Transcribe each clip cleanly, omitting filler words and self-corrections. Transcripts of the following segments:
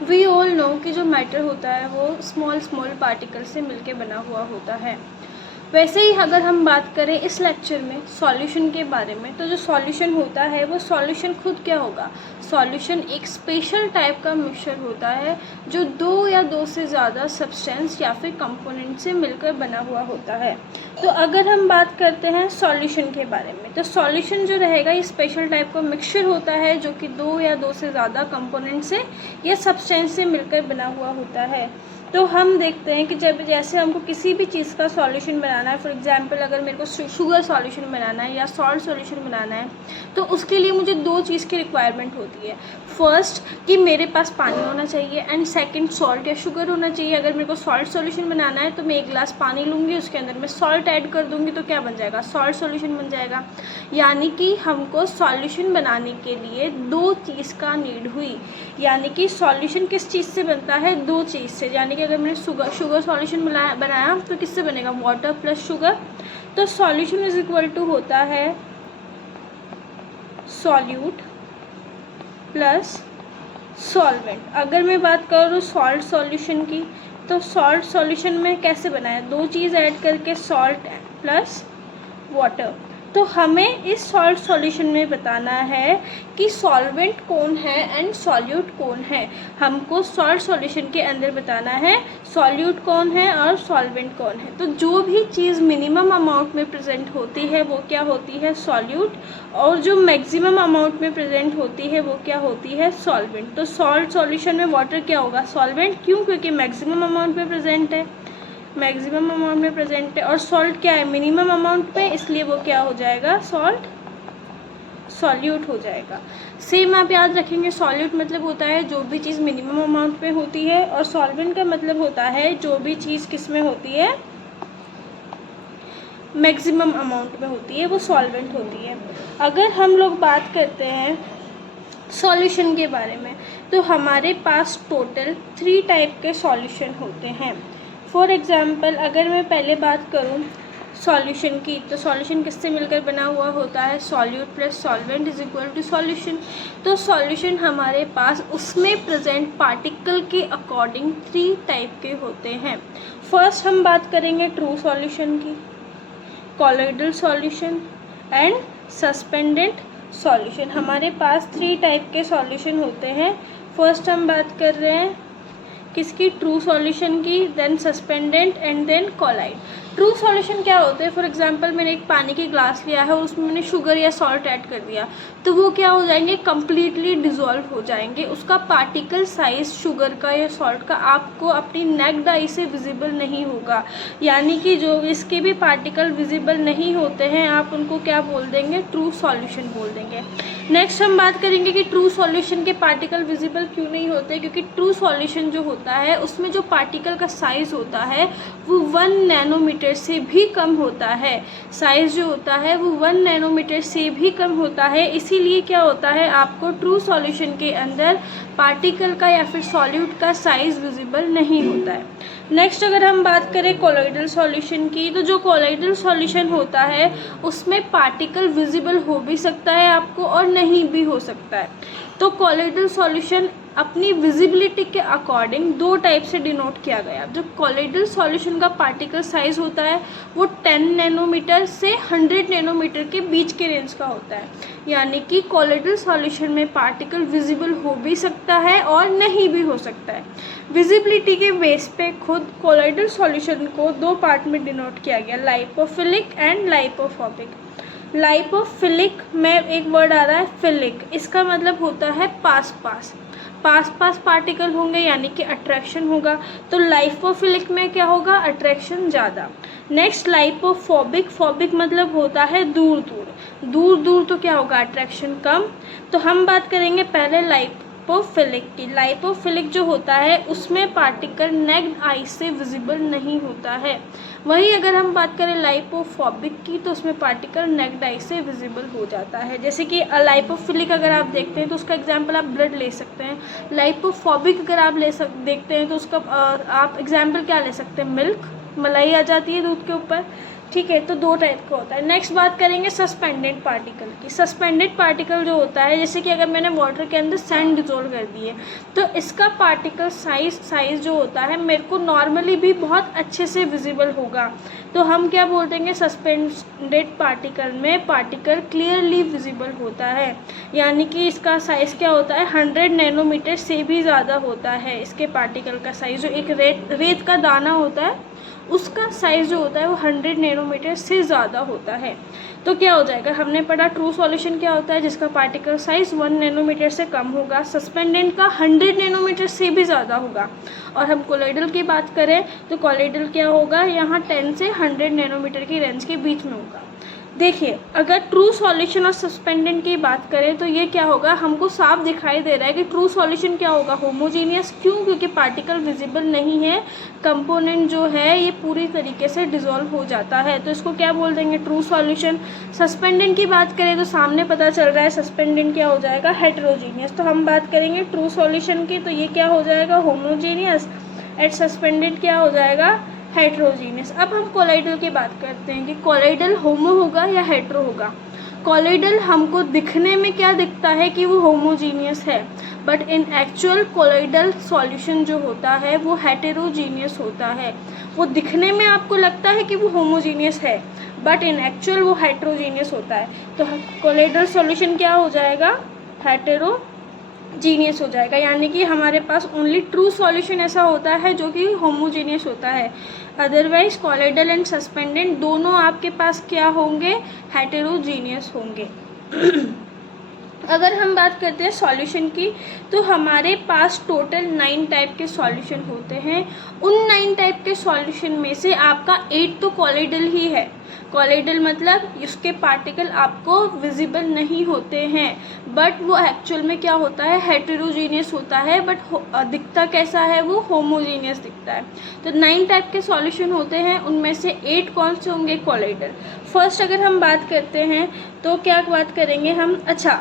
We all know कि जो matter होता है वो स्मॉल पार्टिकल से मिलके बना हुआ होता है। वैसे ही अगर हम बात करें इस लेक्चर में सॉल्यूशन के बारे में, तो जो सॉल्यूशन होता है वो सॉल्यूशन खुद क्या होगा? सॉल्यूशन एक स्पेशल टाइप का मिक्सचर होता है जो दो या दो से ज़्यादा सब्सटेंस या फिर कंपोनेंट से मिलकर बना हुआ होता है। तो अगर हम बात करते हैं सॉल्यूशन के बारे में, तो सॉल्यूशन जो रहेगा ये स्पेशल टाइप का मिक्सचर होता है जो कि दो या दो से ज़्यादा कंपोनेंट से या सब्सटेंस से मिलकर बना हुआ होता है। तो हम देखते हैं कि जब जैसे हमको किसी भी चीज़ का सॉल्यूशन बनाना है, फॉर एग्जांपल अगर मेरे को शुगर सॉल्यूशन बनाना है या सॉल्ट सॉल्यूशन बनाना है, तो उसके लिए मुझे दो चीज़ की रिक्वायरमेंट होती है। फर्स्ट कि मेरे पास पानी होना चाहिए एंड सेकंड सॉल्ट या शुगर होना चाहिए। अगर मेरे को सॉल्ट सॉल्यूशन बनाना है तो मैं 1 गिलास पानी लूँगी, उसके अंदर मैं सॉल्ट ऐड कर दूँगी, तो क्या बन जाएगा? सॉल्ट सॉल्यूशन बन जाएगा। यानी कि हमको सॉल्यूशन बनाने के लिए दो चीज़ का नीड हुई। यानी कि सॉल्यूशन किस चीज़ से बनता है? दो चीज़ से। यानी कि अगर मैंने शुगर सॉल्यूशन बनाया तो किससे बनेगा? Water plus sugar. तो सॉल्यूशन इज इक्वल टू होता है सॉल्यूट प्लस सॉल्वेंट। अगर मैं बात करूँ सॉल्ट सॉल्यूशन की, तो सॉल्ट सॉल्यूशन में कैसे बनाया? दो चीज़ ऐड करके सॉल्ट प्लस वाटर। तो हमें इस सॉल्ट सॉल्यूशन में बताना है कि सॉल्वेंट कौन है एंड सॉल्यूट कौन है। हमको सॉल्ट सॉल्यूशन के अंदर बताना है सॉल्यूट कौन है और सॉल्वेंट कौन है। तो जो भी चीज़ मिनिमम अमाउंट में प्रेजेंट होती है वो क्या होती है? सॉल्यूट। और जो मैक्सिमम अमाउंट में प्रेजेंट होती है वो क्या होती है? सॉल्वेंट। तो सॉल्ट सॉल्यूशन में वाटर क्या होगा? सॉल्वेंट। क्यों? क्योंकि मैक्सिमम अमाउंट में प्रेजेंट है, मैक्सिमम अमाउंट में प्रेजेंट है। और सॉल्ट क्या है? मिनिमम अमाउंट पे, इसलिए वो क्या हो जाएगा? सॉल्ट सॉल्यूट हो जाएगा। सेम आप याद रखेंगे, सॉल्यूट मतलब होता है जो भी चीज़ मिनिमम अमाउंट में होती है, और सॉल्वेंट का मतलब होता है जो भी चीज़ किस में होती है? मैक्सिमम अमाउंट में होती है, वो सॉल्वेंट होती है। अगर हम लोग बात करते हैं सॉल्यूशन के बारे में, तो हमारे पास टोटल 3 टाइप के सॉल्यूशन होते हैं। फॉर एग्ज़ाम्पल अगर मैं पहले बात करूँ सॉल्यूशन की, तो सॉल्यूशन किससे मिलकर बना हुआ होता है? Solute plus solvent is equal to solution. तो सॉल्यूशन हमारे पास उसमें प्रेजेंट पार्टिकल के अकॉर्डिंग 3 टाइप के होते हैं। फर्स्ट हम बात करेंगे ट्रू सॉल्यूशन की, colloidal solution and suspended solution. हमारे पास 3 टाइप के सॉल्यूशन होते हैं। फर्स्ट हम बात कर रहे हैं किसकी? ट्रू सॉल्यूशन की, then suspended and then colloid. True solution क्या होते हैं? फॉर एग्जांपल मैंने एक पानी की ग्लास लिया है और उसमें मैंने शुगर या सॉल्ट ऐड कर दिया, तो वो क्या हो जाएंगे? कम्प्लीटली डिज़ोल्व हो जाएंगे। उसका पार्टिकल साइज शुगर का या सॉल्ट का आपको अपनी नेक्ड आई से विजिबल नहीं होगा। यानी कि जो इसके भी पार्टिकल विजिबल नहीं होते हैं, आप उनको क्या बोल देंगे? ट्रू सॉल्यूशन बोल देंगे। नेक्स्ट हम बात करेंगे कि ट्रू सॉल्यूशन के पार्टिकल विजिबल क्यों नहीं होते? क्योंकि ट्रू सॉल्यूशन जो होता है उसमें जो पार्टिकल का साइज़ होता है वो 1 नैनोमीटर से भी कम होता है। साइज़ जो होता है वो 1 नैनोमीटर से भी कम होता है। इसीलिए क्या होता है, आपको ट्रू सॉल्यूशन के अंदर पार्टिकल का या फिर सॉल्यूट का साइज़ विजिबल नहीं होता है। नेक्स्ट अगर हम बात करें कोलॉइडल सॉल्यूशन की, तो जो कोलॉइडल सॉल्यूशन होता है उसमें पार्टिकल विजिबल हो भी सकता है आपको और नहीं भी हो सकता है। तो कोलॉइडल सॉल्यूशन अपनी विजिबिलिटी के अकॉर्डिंग 2 टाइप से डिनोट किया गया। जो कोलॉइडल सॉल्यूशन का पार्टिकल साइज़ होता है वो 10 नैनोमीटर से 100 नैनोमीटर के बीच के रेंज का होता है। यानी कि कोलॉइडल सॉल्यूशन में पार्टिकल विजिबल हो भी सकता है और नहीं भी हो सकता है। विजिबिलिटी के बेस पे खुद कोलॉइडल सॉल्यूशन को 2 पार्ट में डिनोट किया गया, लाइपोफिलिक एंड लाइपोफोबिक। लाइपोफिलिक में एक वर्ड आ रहा है फिलिक, इसका मतलब होता है पास पास पार्टिकल होंगे यानी कि अट्रैक्शन होगा। तो लाइपोफिलिक में क्या होगा? अट्रैक्शन ज़्यादा। नेक्स्ट लाइपोफोबिक, फोबिक मतलब होता है दूर दूर, तो क्या होगा? अट्रैक्शन कम। तो हम बात करेंगे पहले लाइपोफिलिक की। लाइपोफिलिक जो होता है उसमें पार्टिकल नेक्ड आई से विजिबल नहीं होता है। वहीं अगर हम बात करें लाइपोफोबिक की, तो उसमें पार्टिकल नेक्ड आई से विजिबल हो जाता है। जैसे कि लाइपोफिलिक अगर आप देखते हैं तो उसका एग्जांपल आप ब्लड ले सकते हैं। लाइपोफोबिक अगर आप देखते हैं तो उसका आप एग्जांपल क्या ले सकते हैं? मिल्क, मलाई आ जाती है दूध के ऊपर। ठीक है, तो दो टाइप का होता है। नेक्स्ट बात करेंगे सस्पेंडेड पार्टिकल की। सस्पेंडेड पार्टिकल जो होता है, जैसे कि अगर मैंने वाटर के अंदर सैंड डिजोल्व कर दी है, तो इसका पार्टिकल साइज जो होता है मेरे को नॉर्मली भी बहुत अच्छे से विजिबल होगा। तो हम क्या बोल देंगे, सस्पेंडेड पार्टिकल में पार्टिकल क्लियरली विजिबल होता है, यानी कि इसका साइज़ क्या होता है, 100 नैनोमीटर से भी ज़्यादा होता है। इसके पार्टिकल का साइज़, जो एक रेत का दाना होता है उसका साइज़ जो होता है वो 100 नैनोमीटर से ज़्यादा होता है। तो क्या हो जाएगा, हमने पढ़ा ट्रू सॉल्यूशन क्या होता है, जिसका पार्टिकल साइज़ 1 नैनोमीटर से कम होगा, सस्पेंडेड का 100 नैनोमीटर से भी ज़्यादा होगा। और हम कोलोइडल की बात करें तो कोलोइडल क्या होगा, यहाँ 10 से 100 नैनोमीटर की रेंज के बीच में होगा। देखिए, अगर ट्रू सॉल्यूशन और सस्पेंडेड की बात करें तो ये क्या होगा, हमको साफ दिखाई दे रहा है कि ट्रू सॉल्यूशन क्या होगा, होमोजीनियस। क्यों? क्योंकि पार्टिकल विजिबल नहीं है, कंपोनेंट जो है ये पूरी तरीके से डिसॉल्व हो जाता है, तो इसको क्या बोल देंगे, ट्रू सॉल्यूशन। सस्पेंडेड की बात करें तो सामने पता चल रहा है सस्पेंडेड क्या हो जाएगा, हेटेरोजीनियस। तो हम बात करेंगे ट्रू सॉल्यूशन की, तो ये क्या हो जाएगा, होमोजीनियस, एंड सस्पेंडेड क्या हो जाएगा, हेट्रोजीनियस। अब हम कोलाइडल की बात करते हैं कि कोलाइडल होमो होगा या हेट्रो होगा। कोलाइडल हमको दिखने में क्या दिखता है कि वो होमोजीनियस है, but in actual colloidal solution जो होता है वो हेटेरोजीनियस होता है। वो दिखने में आपको लगता है कि वो होमोजीनियस है, बट इन एक्चुअल वो हेट्रोजीनियस होता है। तो कोलाइडल सॉल्यूशन क्या हो जाएगा, हेटेरोजीनियस हो जाएगा, यानी कि हमारे पास ओनली ट्रू सॉल्यूशन ऐसा होता है जो कि होमोजीनियस होता है। अदरवाइज कोलाइडल एंड सस्पेंडेड दोनों आपके पास क्या होंगे, हेटेरोजीनियस होंगे। अगर हम बात करते हैं सॉल्यूशन की, तो हमारे पास टोटल 9 टाइप के सॉल्यूशन होते हैं। उन 9 टाइप के सॉल्यूशन में से आपका 8 तो कोलाइडल ही है। कोलाइडल मतलब उसके पार्टिकल आपको विजिबल नहीं होते हैं, बट वो एक्चुअल में क्या होता है, हेटेरोजीनियस होता है, बट दिखता कैसा है, वो होमोजीनियस दिखता है। तो 9 टाइप के सॉल्यूशन होते हैं, उनमें से 8 कौन से होंगे, कोलाइडल। फर्स्ट अगर हम बात करते हैं तो क्या बात करेंगे हम, अच्छा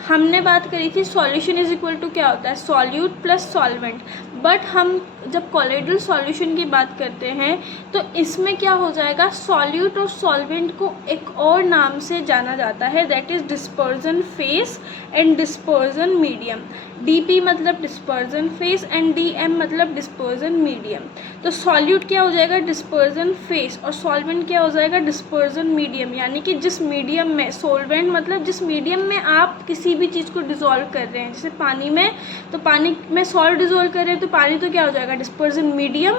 हमने बात करी थी सॉल्यूशन इज इक्वल टू क्या होता है, सॉल्यूट प्लस सॉल्वेंट। बट हम जब कोलाइडल सॉल्यूशन की बात करते हैं तो इसमें क्या हो जाएगा, सॉल्यूट और सॉल्वेंट को एक और नाम से जाना जाता है, that is dispersion face and dispersion medium. DP मतलब डिस्पर्जन फेस एंड डीएम मतलब डिस्पर्जन मीडियम। तो सॉल्यूट क्या हो जाएगा, डिस्पर्जन फेस, और सॉल्वेंट क्या हो जाएगा, डिस्पर्जन मीडियम। यानी कि जिस मीडियम में, सोलवेंट मतलब जिस मीडियम में आप किसी भी चीज़ को डिज़ोल्व कर रहे हैं, जैसे पानी में, तो पानी में सॉल्ट डिज़ोल्व कर रहे हैं तो पानी तो क्या हो जाएगा, डिस्पर्जन मीडियम,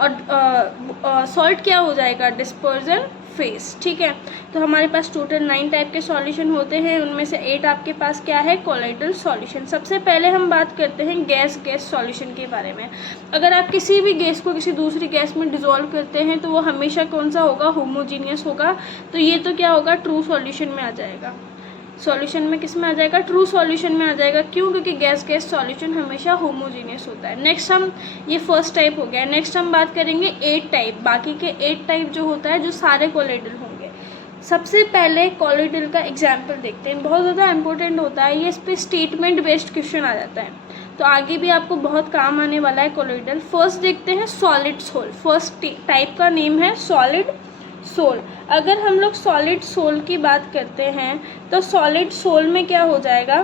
और सॉल्ट क्या हो जाएगा, डिस्पर्जन फेस। ठीक है, तो हमारे पास टोटल 9 टाइप के सॉल्यूशन होते हैं, उनमें से 8 आपके पास क्या है, कोलाइडल सॉल्यूशन। सबसे पहले हम बात करते हैं गैस सॉल्यूशन के बारे में। अगर आप किसी भी गैस को किसी दूसरी गैस में डिज़ोल्व करते हैं तो वो हमेशा कौन सा होगा, होमोजीनियस होगा। तो ये तो क्या होगा, ट्रू सॉल्यूशन में आ जाएगा। सॉल्यूशन में किस में आ जाएगा, ट्रू सॉल्यूशन में आ जाएगा। क्यों? क्योंकि गैस सॉल्यूशन हमेशा होमोजीनियस होता है। नेक्स्ट हम, ये फर्स्ट टाइप हो गया। नेक्स्ट हम बात करेंगे 8 टाइप, बाकी के 8 टाइप जो होता है, जो सारे कोलाइडल होंगे। सबसे पहले कोलाइडल का एग्जाम्पल देखते हैं, बहुत ज़्यादा इंपॉर्टेंट होता है ये, इस पर स्टेटमेंट बेस्ड क्वेश्चन आ जाता है, तो आगे भी आपको बहुत काम आने वाला है कोलाइडल। फर्स्ट देखते हैं सॉलिड सोल। फर्स्ट टाइप का नेम है सॉलिड सोल। अगर हम लोग सॉलिड सोल की बात करते हैं तो सॉलिड सोल में क्या हो जाएगा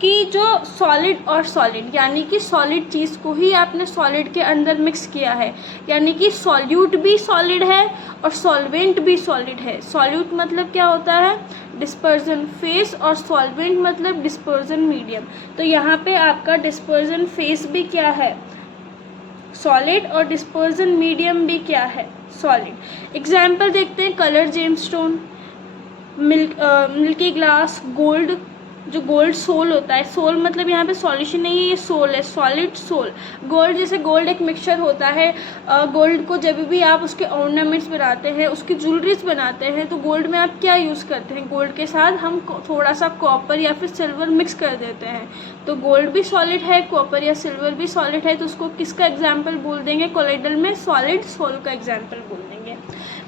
कि जो सॉलिड और सॉलिड, यानी कि सॉलिड चीज़ को ही आपने सॉलिड के अंदर मिक्स किया है, यानी कि सॉल्यूट भी सॉलिड है और सॉल्वेंट भी सॉलिड है। सॉल्यूट मतलब क्या होता है, डिस्पर्जन फेस, और सॉल्वेंट मतलब डिस्पर्जन मीडियम। तो यहाँ पे आपका डिस्पर्जन फेस भी क्या है, सॉलिड, और डिस्पर्जन मीडियम भी क्या है, सॉलिड। एग्जाम्पल देखते हैं, colour gemstone, milky glass, gold, जो गोल्ड सोल होता है। सोल मतलब यहाँ पे सॉल्यूशन नहीं है, ये सोल है, सॉलिड सोल। गोल्ड, जैसे गोल्ड एक मिक्सचर होता है, गोल्ड को जब भी आप उसके ऑर्नामेंट्स बनाते हैं, उसकी ज्वेलरीज बनाते हैं, तो गोल्ड में आप क्या यूज़ करते हैं, गोल्ड के साथ हम थोड़ा सा कॉपर या फिर सिल्वर मिक्स कर देते हैं। तो गोल्ड भी सॉलिड है, कॉपर या सिल्वर भी सॉलिड है, तो उसको किसका एग्जाम्पल बोल देंगे, कोलाइडल में सॉलिड सोल का एग्जाम्पल बोल देंगे।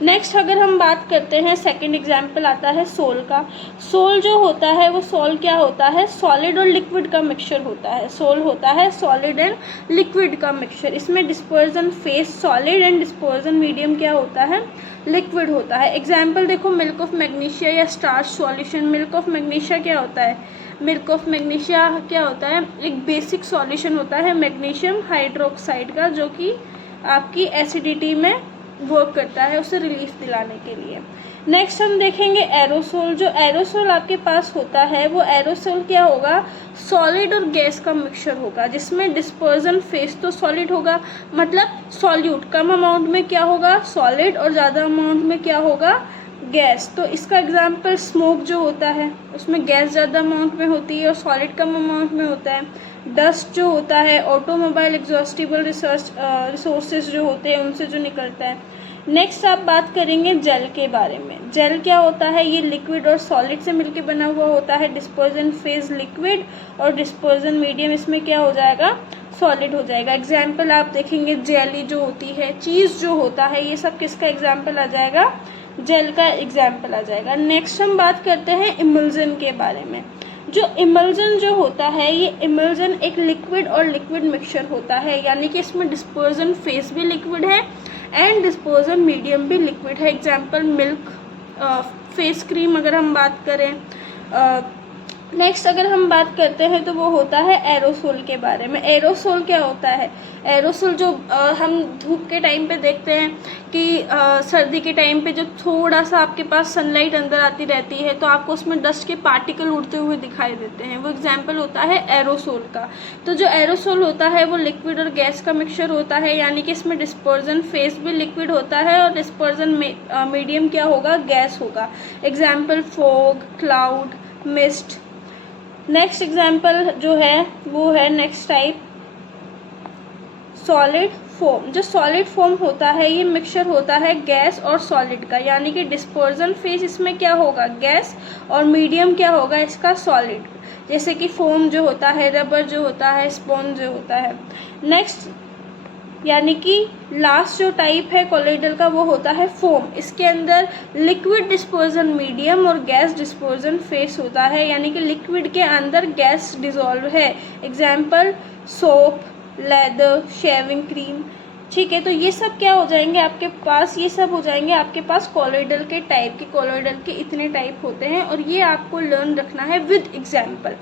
नेक्स्ट अगर हम बात करते हैं, सेकंड एग्जांपल आता है सोल का। सोल जो होता है वो सोल क्या होता है, सॉलिड और लिक्विड का मिक्सचर होता है। सोल होता है सॉलिड एंड लिक्विड का मिक्सचर। इसमें dispersion face solid and dispersion medium क्या होता है, लिक्विड होता है। एग्जाम्पल देखो, मिल्क ऑफ मैग्नीशिया या starch solution. Milk of magnesia क्या होता है, मिल्क ऑफ मैग्नीशिया क्या होता है, एक बेसिक सॉल्यूशन होता है मैग्नीशियम हाइड्रोक्साइड का, जो कि आपकी एसिडिटी में वर्क करता है, उसे रिलीफ दिलाने के लिए। नेक्स्ट हम देखेंगे एरोसोल। जो एरोसोल आपके पास होता है वो एरोसोल क्या होगा, सॉलिड और गैस का मिक्सचर होगा, जिसमें डिस्पर्जन फेस तो सॉलिड होगा, मतलब सॉल्यूट कम अमाउंट में क्या होगा, सॉलिड, और ज़्यादा अमाउंट में क्या होगा, गैस। तो इसका एग्जाम्पल स्मोक जो होता है उसमें गैस ज़्यादा अमाउंट में होती है और सॉलिड कम अमाउंट में होता है। डस्ट जो होता है, ऑटोमोबाइल एग्जॉस्टिबल रिसोर्सेज जो होते हैं उनसे जो निकलता है। नेक्स्ट आप बात करेंगे जेल के बारे में। जेल क्या होता है, ये लिक्विड और सॉलिड से मिलके बना हुआ होता है। डिस्पर्जन फेज लिक्विड और डिस्पर्जन मीडियम इसमें क्या हो जाएगा, सॉलिड हो जाएगा। एग्जाम्पल आप देखेंगे, जेली जो होती है, चीज़ जो होता है, ये सब किसका एग्जाम्पल आ जाएगा, जेल का एग्जाम्पल आ जाएगा। नेक्स्ट हम बात करते हैं इमल्जन के बारे में। जो इमल्जन जो होता है, ये इमल्जन एक लिक्विड और लिक्विड मिक्सचर होता है, यानी कि इसमें डिस्पर्जन फेस भी लिक्विड है एंड डिस्पर्जन मीडियम भी लिक्विड है। एग्जाम्पल मिल्क, फेस क्रीम अगर हम बात करें। नेक्स्ट अगर हम बात करते हैं तो वो होता है एरोसोल के बारे में। एरोसोल क्या होता है, एरोसोल जो हम धूप के टाइम पे देखते हैं कि सर्दी के टाइम पे जब थोड़ा सा आपके पास सनलाइट अंदर आती रहती है तो आपको उसमें डस्ट के पार्टिकल उड़ते हुए दिखाई देते हैं, वो एग्जाम्पल होता है एरोसोल का। तो जो एरोसोल होता है वो लिक्विड और गैस का मिक्सचर होता है, यानी कि इसमें डिस्पर्जन फेस भी लिक्विड होता है और डिस्पर्जन मीडियम क्या होगा, गैस होगा। Example fog, cloud, mist. Next example जो है वो है नेक्स्ट टाइप सॉलिड फोम। जो सॉलिड फोम होता है ये मिक्सचर होता है गैस और सॉलिड का, यानी कि डिस्पर्जन फेज इसमें क्या होगा, गैस, और मीडियम क्या होगा इसका, सॉलिड। जैसे कि फोम जो होता है, रबर जो होता है, स्पॉन्ज जो होता है। नेक्स्ट यानी कि लास्ट जो टाइप है कोलोइडल का वो होता है फोम। इसके अंदर लिक्विड डिस्पर्जन मीडियम और गैस डिस्पर्जन फेस होता है, यानी कि लिक्विड के अंदर गैस डिजॉल्व है। Example soap, leather, shaving cream. ठीक है, तो ये सब क्या हो जाएंगे आपके पास, ये सब हो जाएंगे आपके पास कोलोइडल के टाइप के। कोलोइडल के इतने टाइप होते हैं और ये आपको लर्न रखना है विद एग्जाम्पल।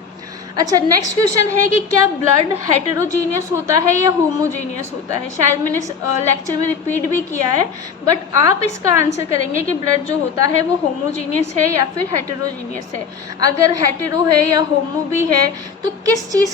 अच्छा, नेक्स्ट क्वेश्चन है कि क्या ब्लड हेटेरोजीनियस होता है या होमोजीनियस होता है। शायद मैंने लेक्चर में रिपीट भी किया है, बट आप इसका आंसर करेंगे कि ब्लड जो होता है वो होमोजीनियस है या फिर हेटेरोजीनियस है। अगर हेटेरो है या होमो भी है तो किस चीज़